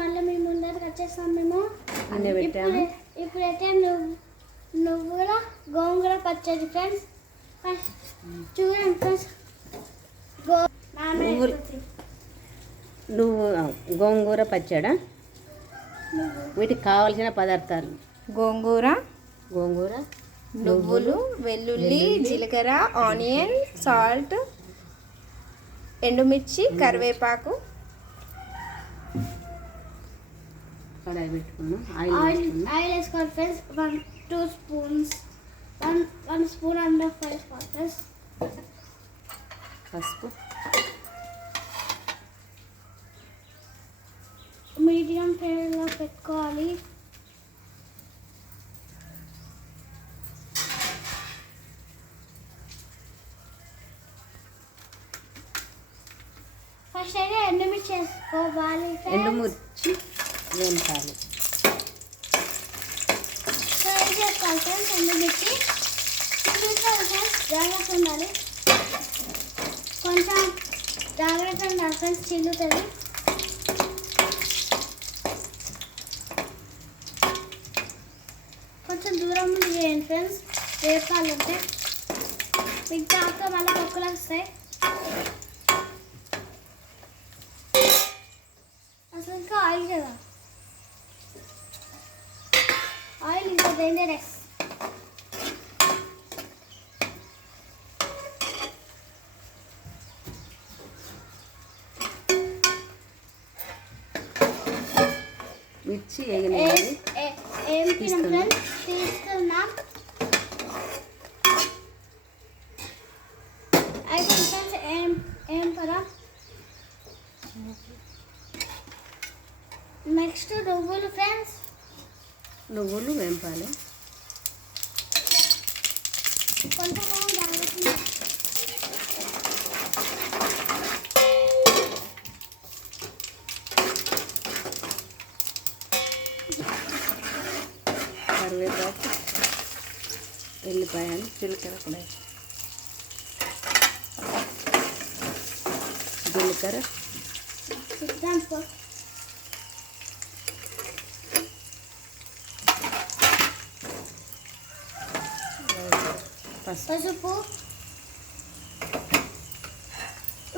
మళ్ళీ మీ ముందరికి వచ్చేస్తాం మేము. ఇప్పుడైతే నువ్వుల గోంగూర పచ్చడి ఫ్రెండ్స్. చూడండి ఫ్రెండ్స్, నువ్వు గోంగూర పచ్చడా. వీటికి కావాల్సిన పదార్థాలు గోంగూర, నువ్వులు, వెల్లుల్లి, జీలకర్ర, ఆనియన్, సాల్ట్, ఎండుమిర్చి, కరివేపాకు. కడాయి పెట్టుకున్నాం. ఆయిల్ వేసుకోవాలి ఫ్రెండ్స్. 2 స్పూన్స్, 1 స్పూన్ అండ్ వేసుకోవాలి ఫ్రెండ్స్. పసుపు, మీడియం ఫ్లేమ్లో పెట్టుకోవాలి. ఫస్ట్ అయితే ఎండుమిర్చి వేసుకోవాలి. ఎండుమిర్చి వేయించాలి. ఫ్రై చేసుకోవాలి ఫ్రెండ్స్. ఎండుమిర్చి చిల్లుతుంది ఫ్రెండ్స్, జాగ్రత్త ఉండాలి. కొంచెం జాగ్రత్త ఉండాలి ఫ్రెండ్స్, చిల్లుతుంది. కొంచెం దూరం నుండి చేయండి ఫ్రెండ్స్, వేపాలంటే మీకు తాక మళ్ళీ పక్కలు వస్తాయి. అసలు ఇంకా ఆయిల్ కదా, ఆయిల్ ఇంకా డేంజరస్. మిర్చి ఏం తిన్నాం తీసుకున్నాం. అయితే ఫ్రెండ్స్ ఏం కదా, నెక్స్ట్ నువ్వులు ఫ్రెండ్స్. నువ్వులు వేంపాలి. కొంచెం జాగ్రత్త. కరివేపాకు, ఎల్లిపాయలు, జీలకర్ర కూడా, జీలకర్ర, పసుపు,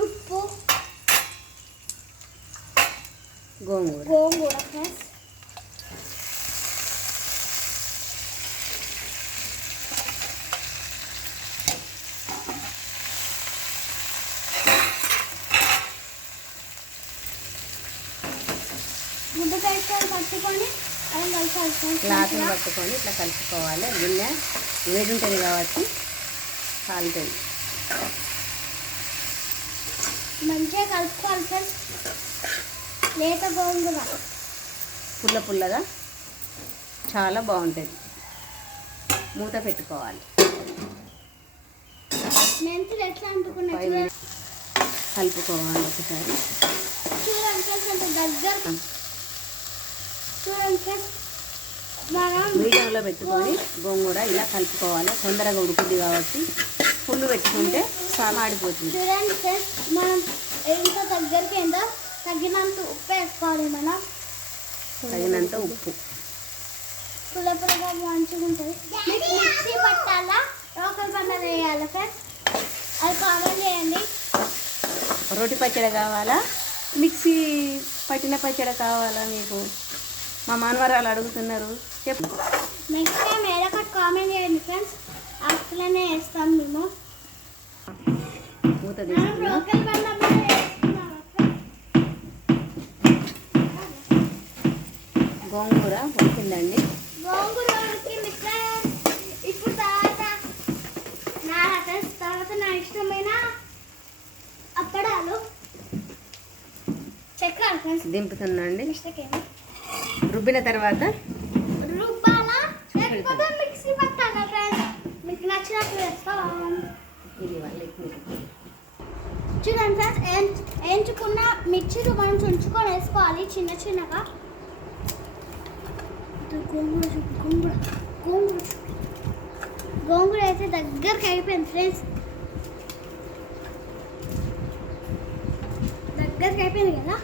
ఉప్పు, గోంగూర ఫ్రెండ్స్. పట్టుకొని క్లాత్ని పట్టుకొని ఇట్లా కలుపుకోవాలి. గిన్నె వేడి ఉంటుంది కాబట్టి కాలుతుంది. మంచిగా కలుపుకోవాలి ఫ్రెండ్స్. లేత గోంగూర పుల్లగా చాలా బాగుంటుంది. మూత పెట్టుకోవాలి. మెంతులు ఎట్లా అంటుకున్నాయి కలుపుకోవాలి ఒకసారి. చూడండి ఫ్రెండ్స్, అంత దగ్గర చూడండి ఫ్రెండ్స్. మనం మీడియంలో పెట్టుకొని గోంగూర ఇలా కలుపుకోవాలి. తొందరగా ఉడుకుద్ది కాబట్టి ఫుల్ పెట్టుకుంటే మాడిపోతుంది. చూడండి ఫ్రెండ్స్, మనం ఎంత దగ్గరికి ఎంత తగినంత ఉప్పు వేసుకోవాలి. మనం తగినంత ఉప్పు. పుల్లగా మంచిగా ఉంటుంది. మిక్సీ పట్టాలా, రోకల్ బండ వేయాలి ఫ్రెండ్స్. అది కావాలి చేయండి. రోటి పచ్చడి కావాలా, మిక్సీ పట్టిన పచ్చడి కావాలా మీకు? మా మానవరాలు అడుగుతున్నారు, చెప్పు. నెక్స్ట్ టైం ఏదో కామెంట్ చేయండి ఫ్రెండ్స్, అట్లనే వేస్తాం మేము. మూత తీసుకున్నాం. గోంగూర ఉడికిందండి. గోంగూర ఉడికింది ఫ్రెండ్స్. ఇప్పుడు తర్వాత నా ఇష్టమైన అప్పడాలు చక్రాలు ఫ్రెండ్స్ దింపుతున్నాండి. ఇష్టకేనా రుబ్బిన తర్వాత రుబ్బాలా లేకపోతే మిక్సీ పట్టాలా ఫ్రెండ్స్? మీకు నచ్చినట్టు వేస్తాం. ఇది వాళ్ళకి చూడండి ఫ్రెండ్స్, వేయించుకున్న మిర్చిలు మనం చుంచుకొని వేసుకోవాలి చిన్న చిన్నగా. గోంగూర అయితే దగ్గరకు అయిపోయింది ఫ్రెండ్స్, దగ్గరకు అయిపోయింది కదా.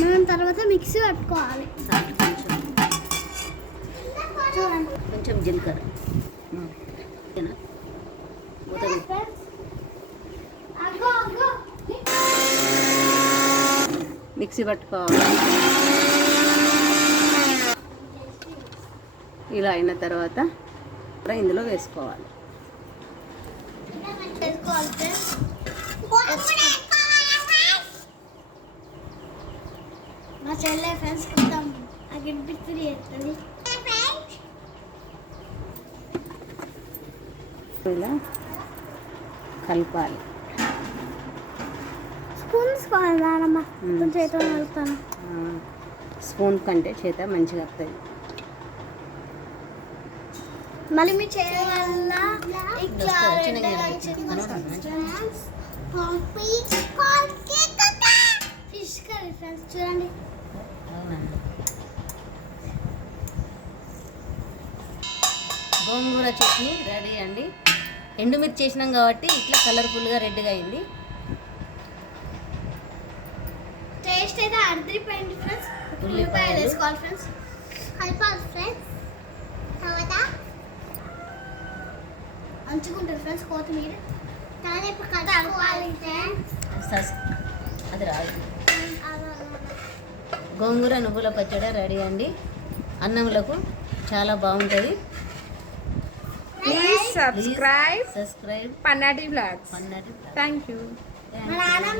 మనం తర్వాత మిక్సీ పట్టుకోవాలి. సాల్ట్ కొంచెం, చూడండి కొంచెం జీలకర్ర. ఓకేనా? మూత పెట్టి ఫ్రెండ్స్. అగ్గో అగ్గో. మిక్సీ పట్టుకోవాలి. ఇలా అయిన తర్వాత ఇందులో వేసుకోవాలి. వేసుకోవాలి ఫ్రెండ్స్. మా చెల్లె ఫ్రెండ్స్ మొత్తం అగిపిస్తుంది చేస్తుంది. ఇలా కలపాలి. స్పూన్స్ కావాలమ్మా, చేతితో కలుపుతాను. స్పూన్ కంటే చేత మంచిగా వస్తుంది. మళ్ళీ మీ చేయడం వల్ల ఇట్లా చిన్నగా ఫిష్ కర్రీ ఫ్రెండ్స్ చూడండి. గోంగూర చట్నీ రెడీ అండి. ఎండుమిర్చి చేసినాం కాబట్టి ఇట్లా కలర్ఫుల్గా రెడ్గా అయింది. టేస్ట్ అయితే అదిరిపోయింది ఫ్రెండ్స్. ఉల్లిపాయలు వేసుకోవాలి ఫ్రెండ్స్. కలపాలి ఫ్రెండ్స్. తర్వాత అంచుకుంటారు ఫ్రెండ్స్ కొత్తిమీర. కలపాలి ఫ్రెండ్స్. అది రాదు. గోంగూర నువ్వుల పచ్చడి రెడీ అండి. అన్నంలకు చాలా బాగుంటుంది. ప్లీజ్ సబ్స్క్రైబ్ సబ్స్క్రైబ్ పన్నాటి బ్లాగ్స్. పన్నటి. Thank you. మా నాన్నమ్మ